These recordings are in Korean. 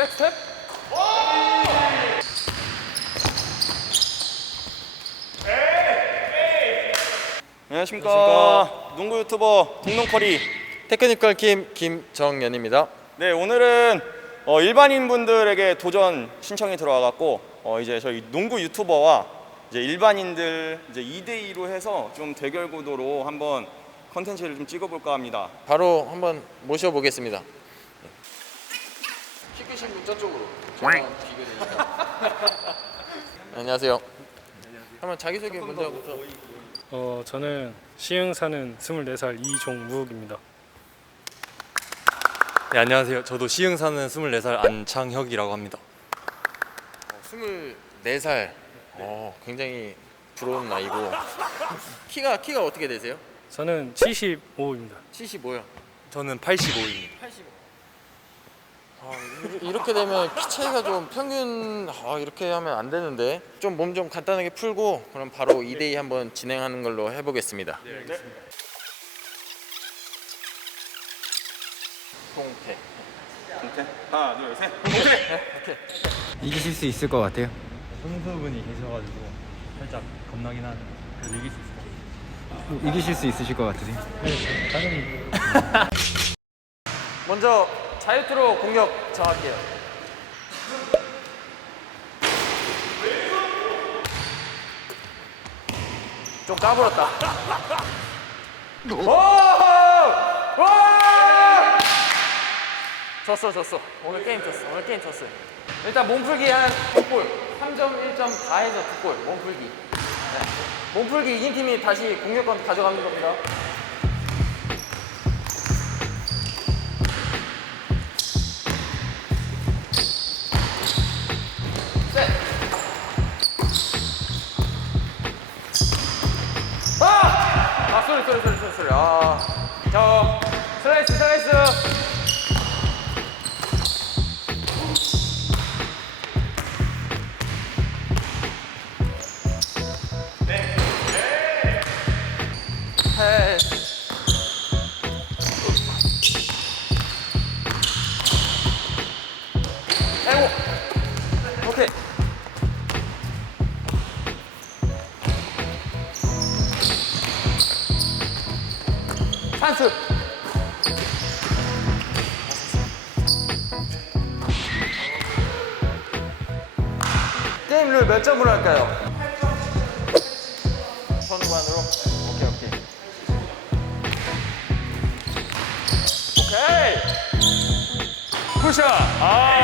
백스텝? 안녕하십니까. 농구 유튜버 동농커리. 테크니컬 팀 김정연입니다. 네, 오늘은 어, 일반인 분들에게 도전 신청이 들어와갖고 어, 이제 저희 농구 유튜버와 이제 일반인들 이제 2대 2로 해서 좀 대결 구도로 한번 컨텐츠를 좀 찍어볼까 합니다. 바로 한번 모셔보겠습니다. 키 크신 분 저쪽으로. 저랑 비교되니까. 안녕하세요. 한번 자기소개 먼저부터. 어, 저는 시흥 사는 24살 이종묵입니다. 네, 안녕하세요. 저도 시흥 사는 24살 안창혁이라고 합니다. 24살. 어, 굉장히 부러운 나이고. 키가 키가 어떻게 되세요? 저는 75입니다. 75요. 저는 85입니다. 85. 아, 이렇게- 되면 키 차이가 좀 평균 아, 이렇게 하면 안 되는데 좀 몸 좀 간단하게 풀고 그럼 바로 2대2 한번 진행하는 걸로 해보겠습니다. 통태. 오케이. 하나, 둘, 셋. 이기실 수 있을 것 같아요. 선수분이 계셔가지고 살짝 겁나긴 하는데 그래도 이길 수 있을 것 같아요. 이기실 수 있으실 것 같으세요? 먼저 자유투로 공격 정할게요. 좀 까불었다. 오! 오! 졌어, 졌어. 오늘 게임 졌어. 오늘 게임 졌어요. 일단 몸풀기 한 2골. 3점, 1점 다 해서 2골. 몸풀기. 네. 몸풀기 이긴 팀이 다시 공격권 가져가는 겁니다. 아. 저, 슬라이스, 슬라이스. 게임 룰몇 점으로 할까요? 선우만으로? 오케이, 오케이. 오케이! 푸샷. 아.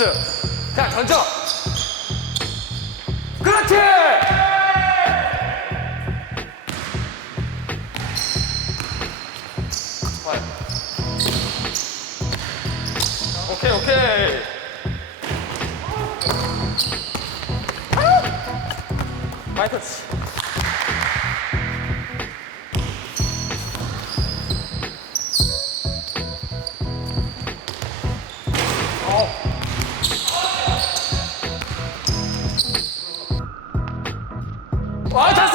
던져. 자, 던져. 그렇지! 오케이, 오케이. 마이크 치. 아,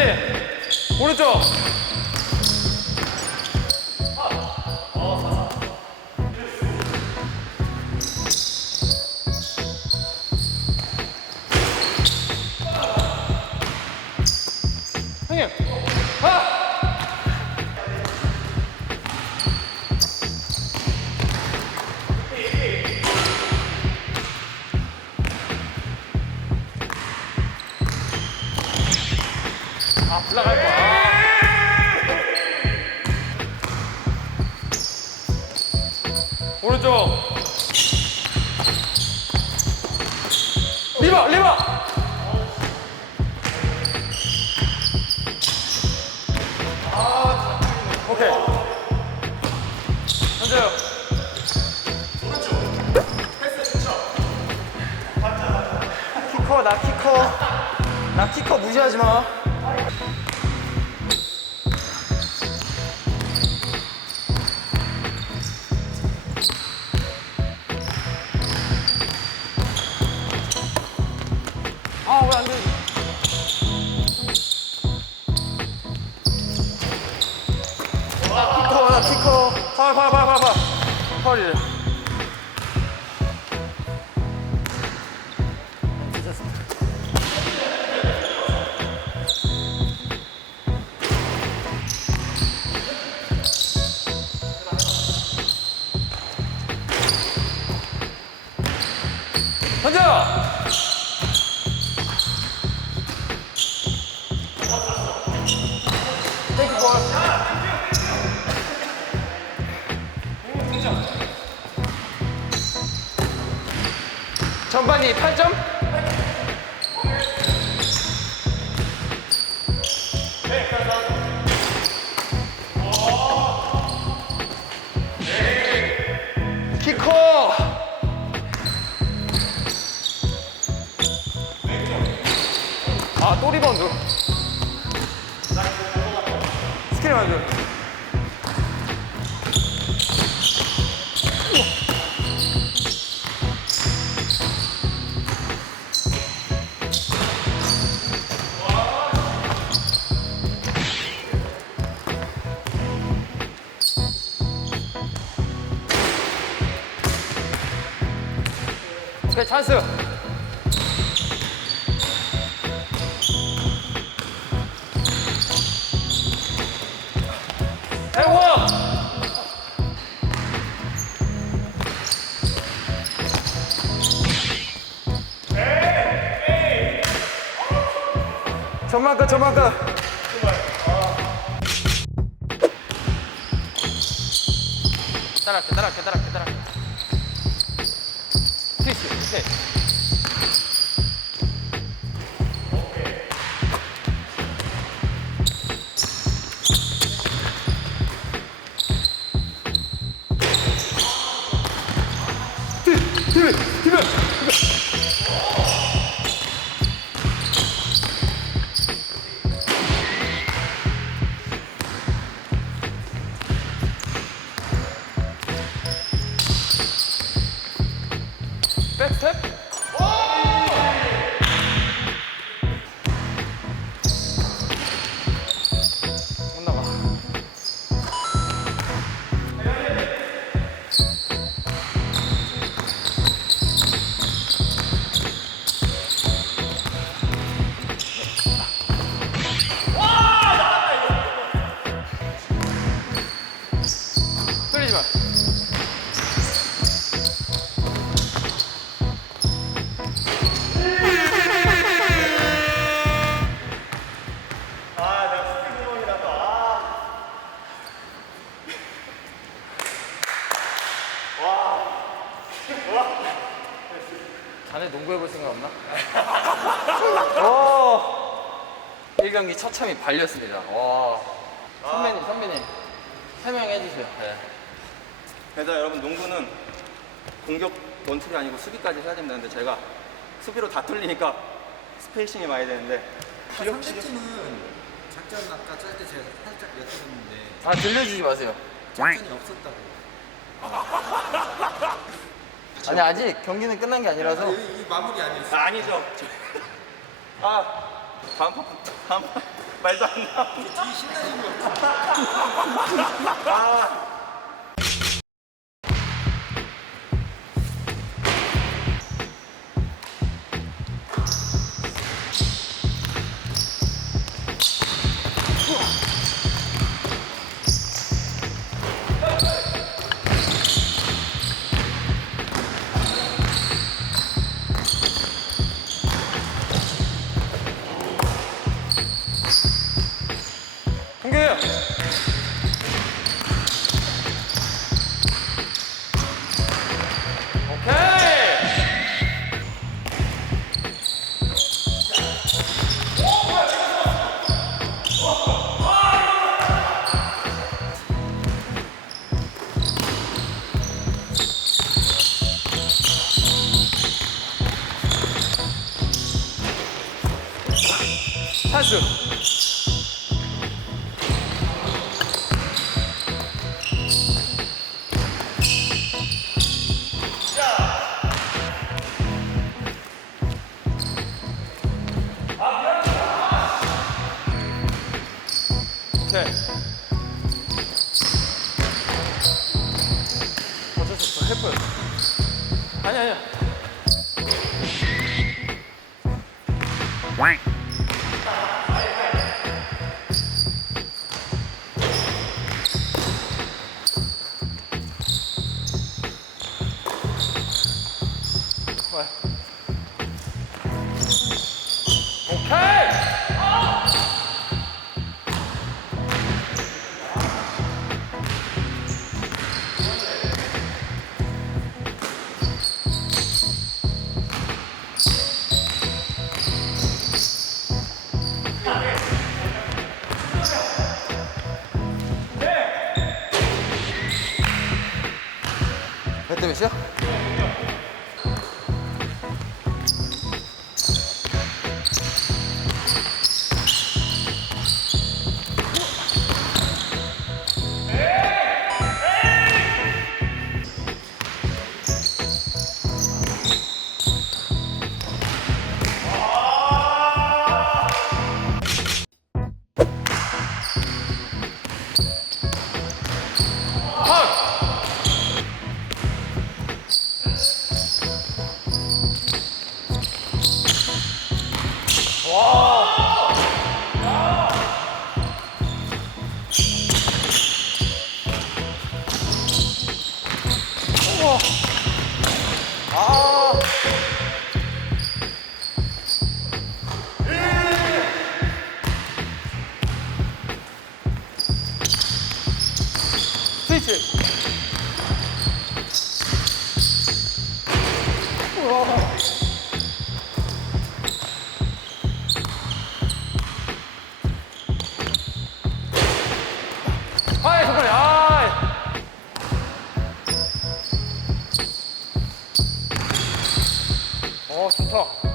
왼쪽 스크린 오른쪽 아, 올라갈 거야. 오른쪽. 리버, 리버. 오케이. 던져요. 키커, 나 키커. 나 키커 무시하지 마. 던져! 전반이 8점? 키커! 아, 또 리바운드. 스킬 만들. 오케이, 찬스. 전만 거. 따라할게, 따라할게, 따라할게, 자네 농구 해볼 생각 없나? 오! 1경기 첫 참이 발렸습니다. 와. 선배님, 선배님. 설명해 주세요. 네. 그래서 여러분 농구는 공격 원툴이 아니고 수비까지 해야 됩니다. 근데 제가 수비로 다 뚫리니까 스페이싱이 많이 되는데 상대팀은 작전 아까 짤 때 제가 살짝 여쭤봤는데 아, 들려주지 마세요. 작전이 없었다고. 아니, 아직 경기는 끝난 게 아니라서. 이, 이 마무리 아니었어. 아, 아니죠. 아 다음 판 다음 판 말도 안 나. 뒤 신나신 것 같아. 홍규! 어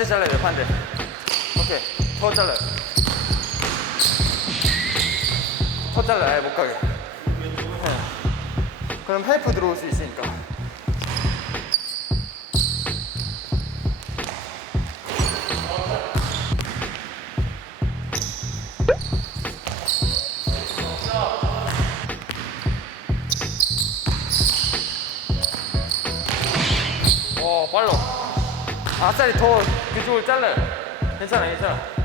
반대 잘라야 돼요 반대. 오케이. 더 잘라요. 더 잘라요. 못 가게. 네. 그럼 헬프 들어올 수 있으니까. 아싸리 더 그쪽을 잘라요. 괜찮아 괜찮아.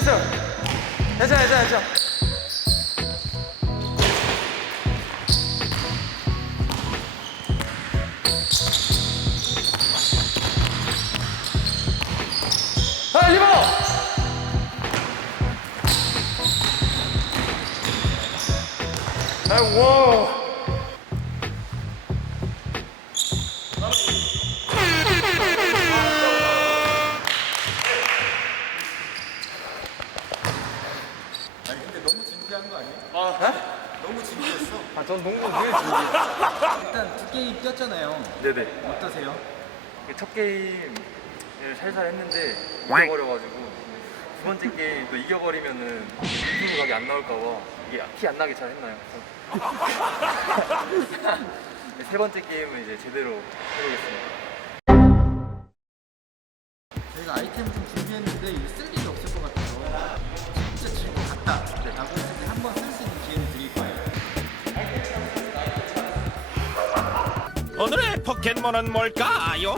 스페이스. 괜찮아 괜찮아 뛰었잖아요. 네네. 어떠세요? 첫 게임 살살 했는데 이겨버려가지고 두 번째 게임 또 이겨버리면은 유튜브 각이 안 나올까봐 이게 티 안 나게 잘 했나요? 세 번째 게임은 이제 제대로 해보겠습니다. 저희가 아이템 좀 준비했는데 이거 쓸 일이 없을 것 같아서 진짜 질것 같다 라고 포켓몬은 뭘까요?